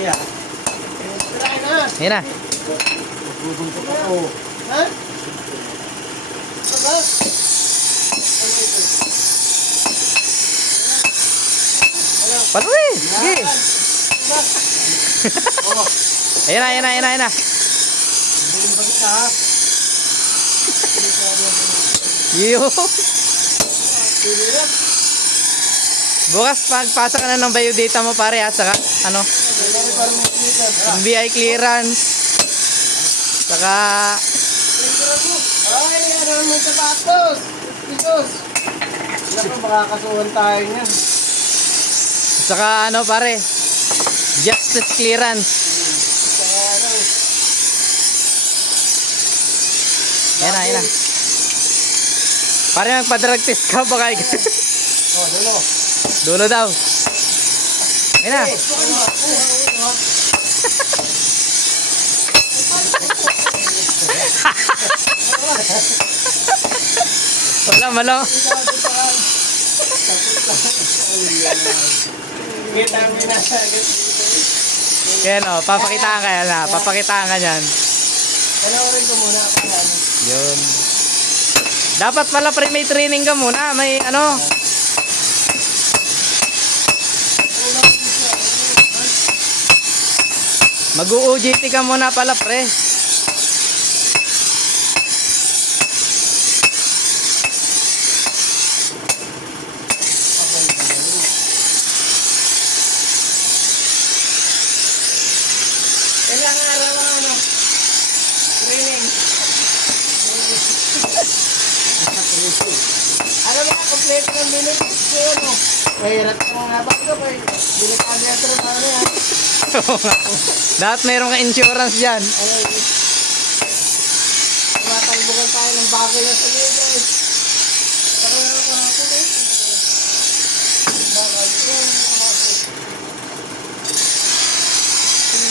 Kaya, Tirahin na. Ayan na. bubuntot ako. Ha? Aba? Patuloy. Sige. Ayan na, ayan na, ayan na, ayan na. Ha. Yo. Bukas pagpasa ka na ng biodata mo pare ha, saka ano. NBI clearance. Saka. Ay, ano mo sapatos? Titos. Naku, makakasuhan tayo niyan. saka ano pare, justice clearance. Ano, Ayan na, ayan na. Pare magpa-drug test ka baka oh, dulo. Dulo daw. Ayan na. Wala malo. Yan o, papakitaan ka yan na. Papakitaan ka yan. Panoorin ko muna ano. Yun. Dapat pala pre may training ka muna. May ano. Mag-UOJT ka muna pala pre. Ano. Kompleto ng benefits ko yun, oh. Mahirap ka mga bago, kay delikado yan pero ano yan. Dapat mayroon ka insurance dyan. Yun? Tumatalbukan tayo ng bagay na sa lilo, eh. Saka na ako natin, eh. Bagay ko, mga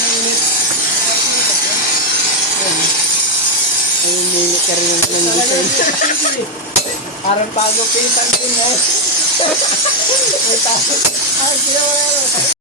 Minute. Ay, minute ka rin ng design. Parang bago pintan din. May tayo. Ay, sila wala.